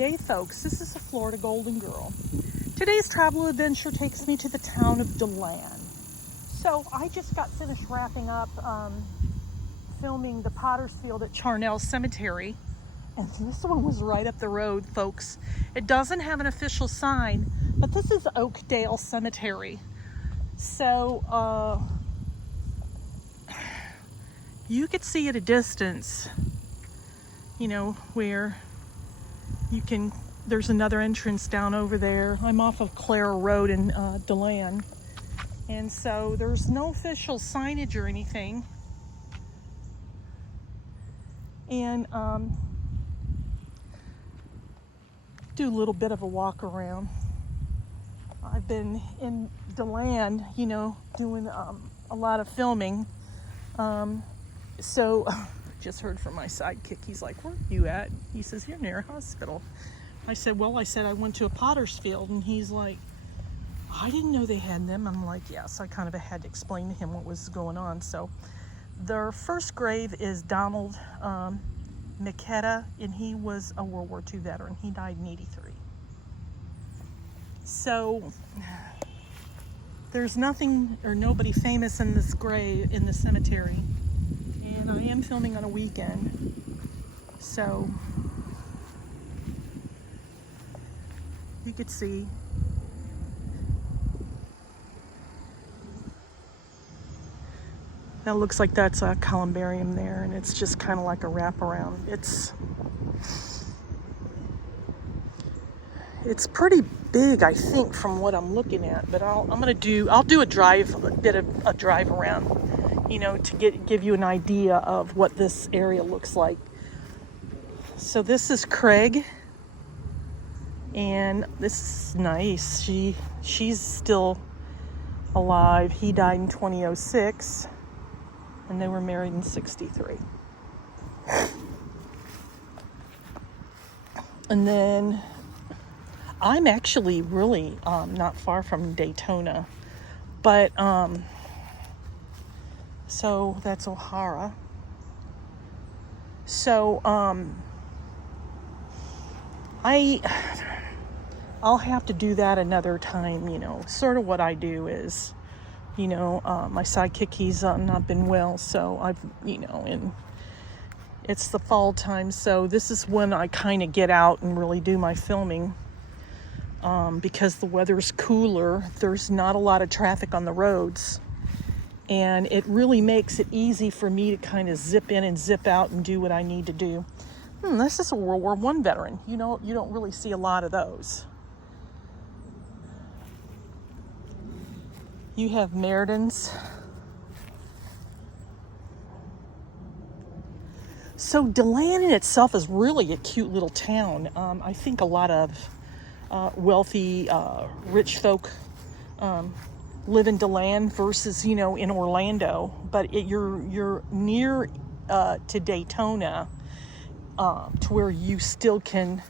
day, folks. This is the Florida Golden Girl. Today's travel adventure takes me to the town of Deland. So I just got finished wrapping up filming the Potter's Field at Charnel Cemetery, and this one was right up the road, folks. It doesn't have an official sign, but this is Oakdale Cemetery. So you could see at a distance, you know, where you can, there's another entrance down over there. I'm off of Clara Road in Deland. And so there's no official signage or anything. And do a little bit of a walk around. I've been in Deland, you know, doing a lot of filming. So just heard from my sidekick. He's like, "Where are you at?" He says, "You're near a hospital." I said, "Well," I said, "I went to a Potter's Field." And he's like, "I didn't know they had them." I'm like, "Yeah." So I kind of had to explain to him what was going on. So their first grave is Donald McKetta, and he was a World War II veteran. He died in '83. So there's nothing or nobody famous in this grave, in the cemetery. And I am filming on a weekend. So you could see. That looks like that's a columbarium there, and it's just kind of like a wraparound. It's pretty big, I think, from what I'm looking at. But I'll do a bit of a drive around, you know, to give you an idea of what this area looks like. So this is Craig, and this is nice. She's still alive. He died in 2006. And they were married in '63. And then I'm actually really not far from Daytona, but so that's O'Hara. So I'll have to do that another time. You know, sort of what I do is, you know, my sidekick, he's not been well, so I've, you know, and it's the fall time, so this is when I kind of get out and really do my filming, because the weather's cooler. There's not a lot of traffic on the roads, and it really makes it easy for me to kind of zip in and zip out and do what I need to do. This is a World War I veteran. You know, you don't really see a lot of those. You have Meredens. So Deland in itself is really a cute little town. I think a lot of wealthy, rich folk live in Deland versus, you know, in Orlando. But you're near to Daytona, to where you still can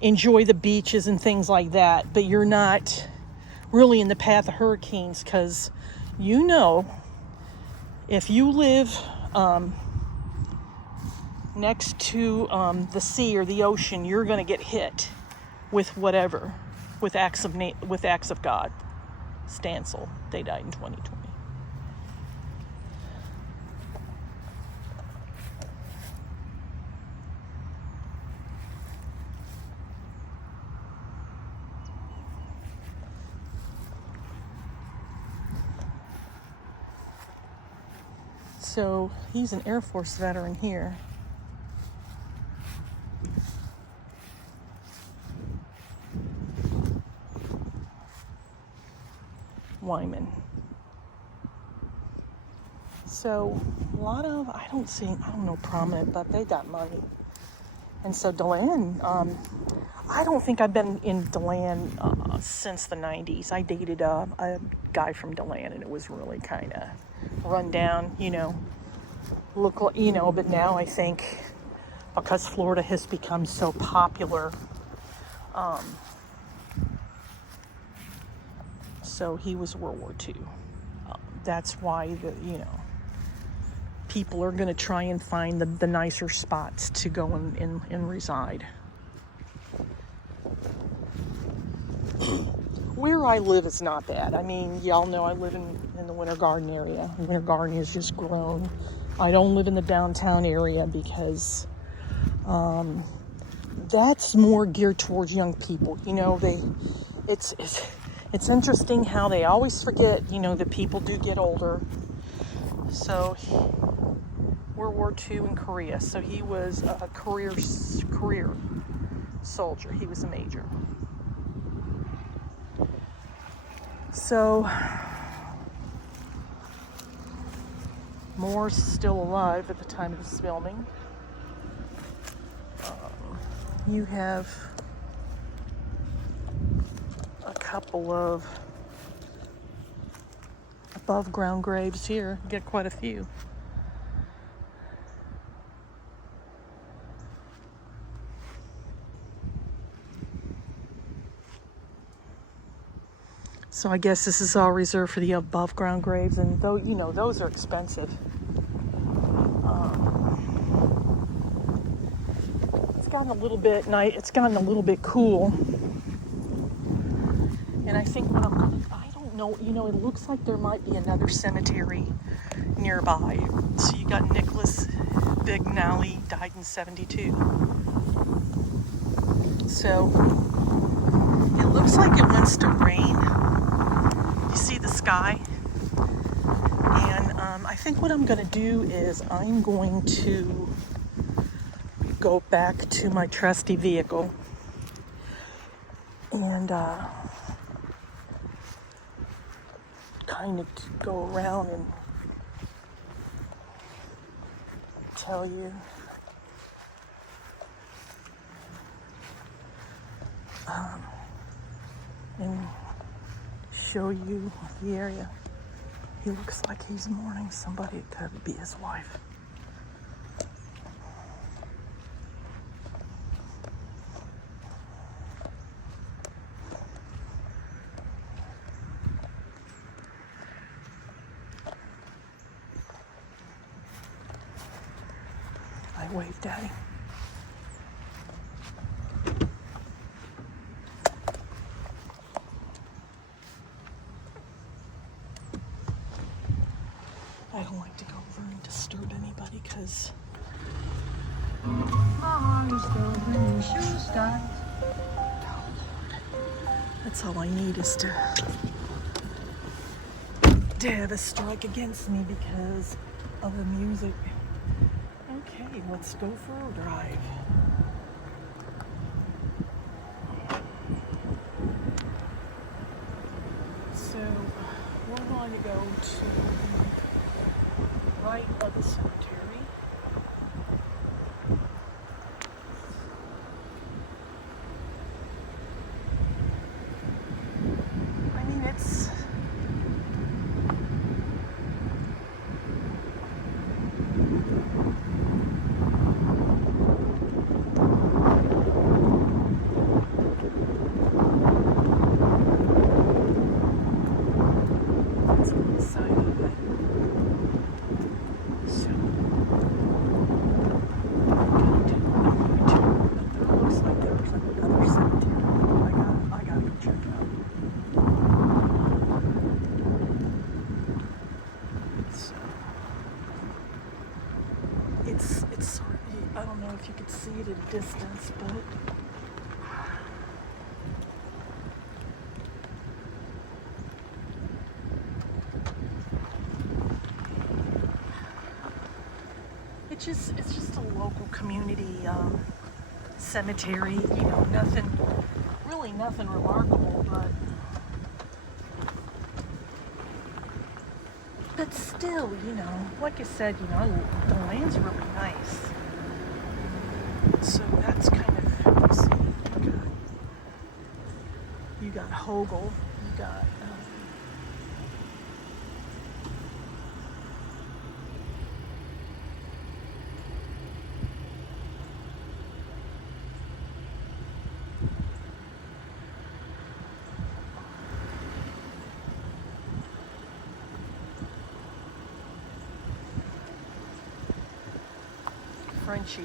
enjoy the beaches and things like that. But you're not really in the path of hurricanes, because, you know, if you live next to the sea or the ocean, you're going to get hit with whatever, with acts of God. Stansel, they died in 2020. So he's an Air Force veteran here. Wyman. So a lot of, I don't know prominent, but they got money. And so Deland, I don't think I've been in Deland since the 90s. I dated a guy from Deland, and it was really kind of run down, you know, look like, you know, but now I think because Florida has become so popular, so he was World War II. That's why people are going to try and find the nicer spots to go and reside. Where I live is not bad. I mean, y'all know I live in the Winter Garden area. The Winter Garden has just grown. I don't live in the downtown area because that's more geared towards young people. You know, it's interesting how they always forget, you know, that people do get older. So World War II in Korea. So he was a career soldier. He was a major. So Moore's still alive at the time of this filming. You have a couple of above ground graves here. You get quite a few. So I guess this is all reserved for the above ground graves, and though, you know, those are expensive. It's gotten a little bit night. It's gotten a little bit cool, and I think what I don't know. You know, it looks like there might be another cemetery nearby. So you got Nicholas Bignali, died in 1972. So it looks like it wants to rain. You see the sky, and I think what I'm going to do is I'm going to go back to my trusty vehicle and kind of go around and tell you and show you the area. He looks like he's mourning somebody. It could be his wife. I waved at him. I don't like to go over and disturb anybody because that's all I need is to have a strike against me because of the music. Okay, let's go for a drive. So we're going to go to right of the cemetery. I mean, it's on the side of it. So looks like there's another cemetery. I gotta go check it out. So it's sort of, I don't know if you could see it at a distance, but it's just a local community cemetery. You know, nothing remarkable, but still, you know, like I said, you know, the land's really nice. So that's kind of, let's see, you got Hogel, you got Frenchy.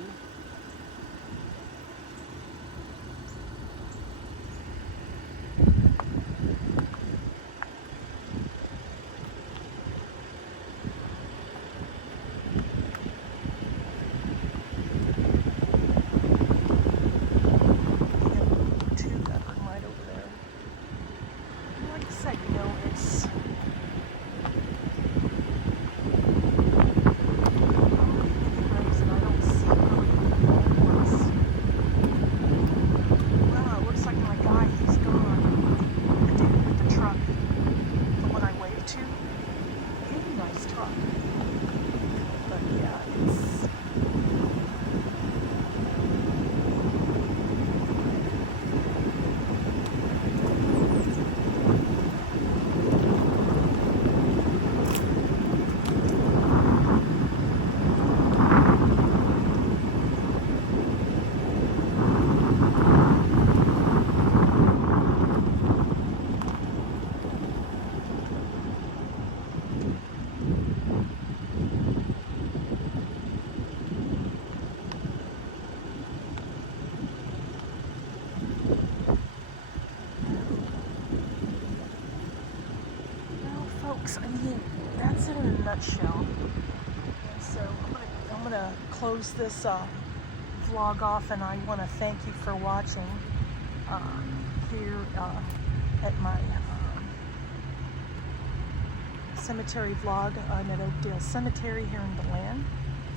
I mean, that's it in a nutshell. And so I'm gonna close this vlog off, and I want to thank you for watching here at my cemetery vlog. I'm at Oakdale Cemetery here in Deland.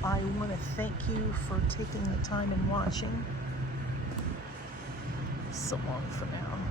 I want to thank you for taking the time and watching. So long for now.